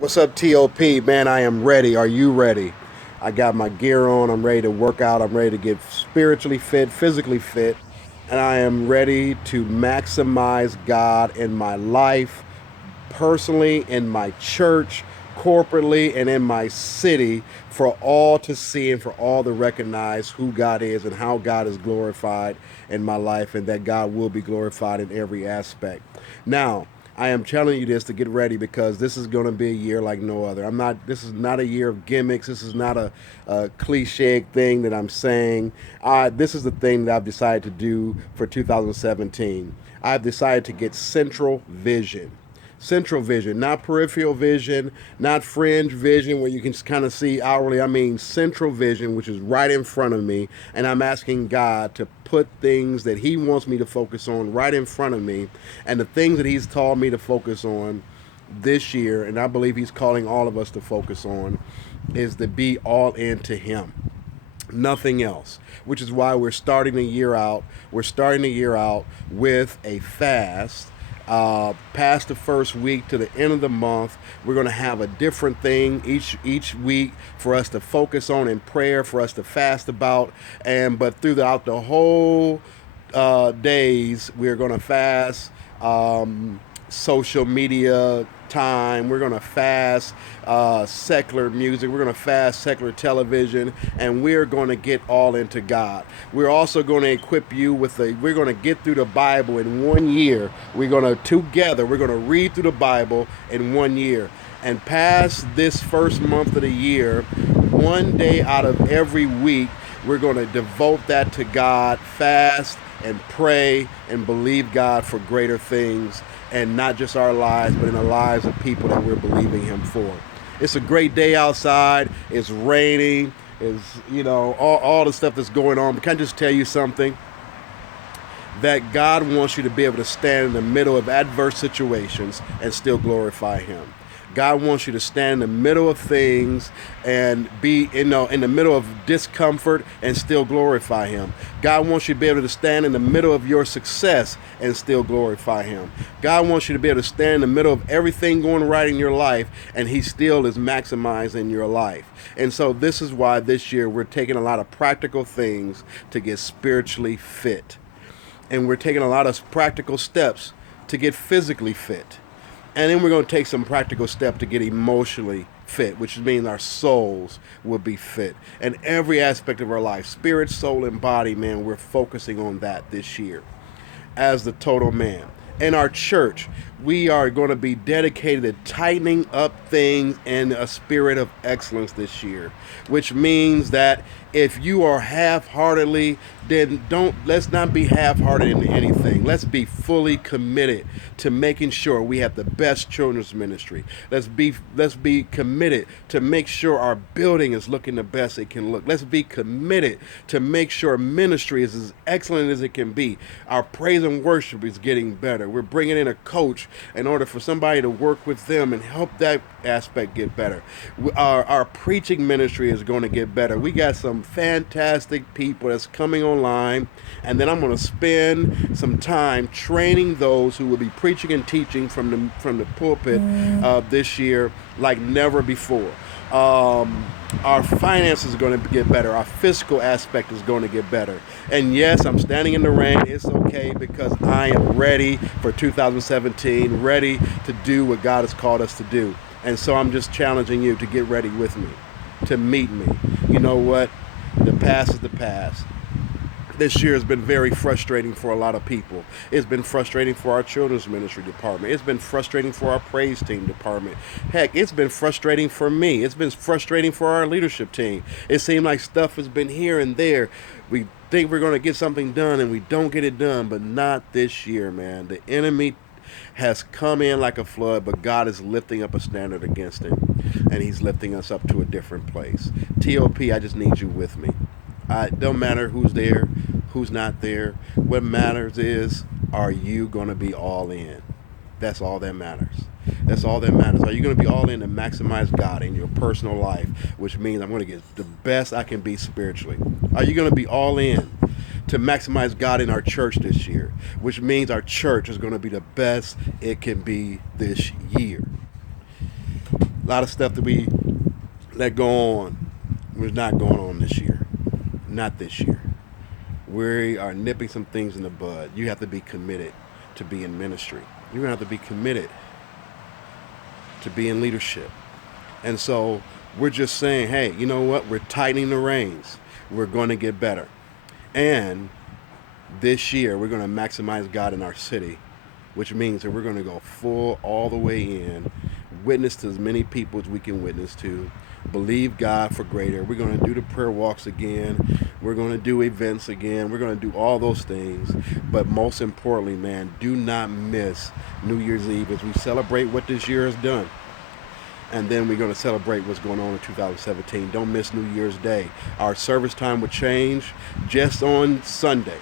What's up, TOP? Man, I am ready. Are you ready? I got my gear on. I'm ready to work out. I'm ready to get spiritually fit, physically fit, and I am ready to maximize God in my life, personally, in my church, corporately, and in my city for all to see and for all to recognize who God is and how God is glorified in my life and that God will be glorified in every aspect. Now, I am telling you this to get ready because this is going to be a year like no other. This is not a year of gimmicks. This is not a cliche thing that I'm saying. This is the thing that I've decided to do for 2017. I've decided to get central vision. Central vision, not peripheral vision, not fringe vision where you can kind of see outwardly. I mean central vision, which is right in front of me. And I'm asking God to put things that He wants me to focus on right in front of me. And the things that He's told me to focus on this year, and I believe He's calling all of us to focus on, is to be all into Him, nothing else, which is why we're starting the year out. We're starting the year out with a fast. Past the first week to the end of the month, we're going to have a different thing each week for us to focus on in prayer, for us to fast about, and but throughout the whole days, we're going to fast social media time. We're going to fast secular music. We're going to fast secular television, and we're going to get all into God. We're also going to equip you with we're going to get through the Bible in 1 year. We're going to read through the Bible in 1 year. And past this first month of the year, one day out of every week, we're going to devote that to God, fast and pray and believe God for greater things, and not just our lives, but in the lives of people that we're believing Him for. It's a great day outside. It's raining. It's, all the stuff that's going on. But can I just tell you something? That God wants you to be able to stand in the middle of adverse situations and still glorify Him. God wants you to stand in the middle of things and be in the middle of discomfort and still glorify Him. God wants you to be able to stand in the middle of your success and still glorify Him. God wants you to be able to stand in the middle of everything going right in your life and He still is maximizing your life. And so this is why this year we're taking a lot of practical things to get spiritually fit, and we're taking a lot of practical steps to get physically fit. And then we're going to take some practical steps to get emotionally fit, which means our souls will be fit. And every aspect of our life, spirit, soul, and body, man, we're focusing on that this year as the total man. In our church, we are going to be dedicated to tightening up things in a spirit of excellence this year, which means that if you are half-heartedly, then let's not be half-hearted in anything. Let's be fully committed to making sure we have the best children's ministry. Let's be committed to make sure our building is looking the best it can look. Let's be committed to make sure ministry is as excellent as it can be. Our praise and worship is getting better. We're bringing in a coach in order for somebody to work with them and help that aspect get better. Our preaching ministry is going to get better. We got some fantastic people that's coming online, and then I'm going to spend some time training those who will be preaching and teaching from the pulpit this year like never before. Our finances are going to get better. Our fiscal aspect is going to get better. And yes, I'm standing in the rain. It's okay because I am ready for 2017, ready to do what God has called us to do. And so I'm just challenging you to get ready with me, to meet me. You know what? The past is the past. This year has been very frustrating for a lot of people. It's been frustrating for our children's ministry department. It's been frustrating for our praise team department. Heck, it's been frustrating for me. It's been frustrating for our leadership team. It seemed like stuff has been here and there. We think we're going to get something done and we don't get it done, but not this year, man. The enemy has come in like a flood, but God is lifting up a standard against him, and He's lifting us up to a different place. TOP, I just need you with me. It don't matter who's there, who's not there. What matters is, are you going to be all in? That's all that matters. That's all that matters. Are you going to be all in to maximize God in your personal life, which means I'm going to get the best I can be spiritually? Are you going to be all in to maximize God in our church this year, which means our church is going to be the best it can be this year? lot of stuff that we let go on was not going on this year. Not this year. We are nipping some things in the bud. You have to be committed to be in ministry. You're going to have to be committed to be in leadership. And so we're just saying, hey, you know what? We're tightening the reins. We're going to get better. And this year, we're going to maximize God in our city, which means that we're going to go full all the way in, witness to as many people as we can witness to, believe God for greater. We're going to do the prayer walks again. We're going to do events again. We're going to do all those things. But most importantly, man, do not miss New Year's Eve as we celebrate what this year has done. And then we're going to celebrate what's going on in 2017. Don't miss New Year's Day. Our service time will change just on Sunday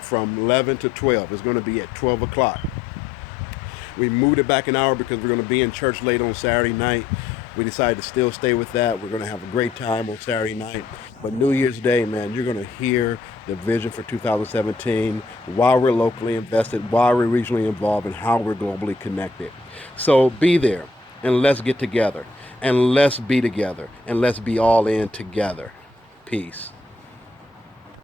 from 11 to 12. It's going to be at 12 o'clock. We moved it back an hour because we're going to be in church late on Saturday night. We decided to still stay with that. We're going to have a great time on Saturday night. But New Year's Day, man, you're going to hear the vision for 2017, why we're locally invested, why we're regionally involved, and how we're globally connected. So be there, and let's get together, and let's be together, and let's be all in together. Peace.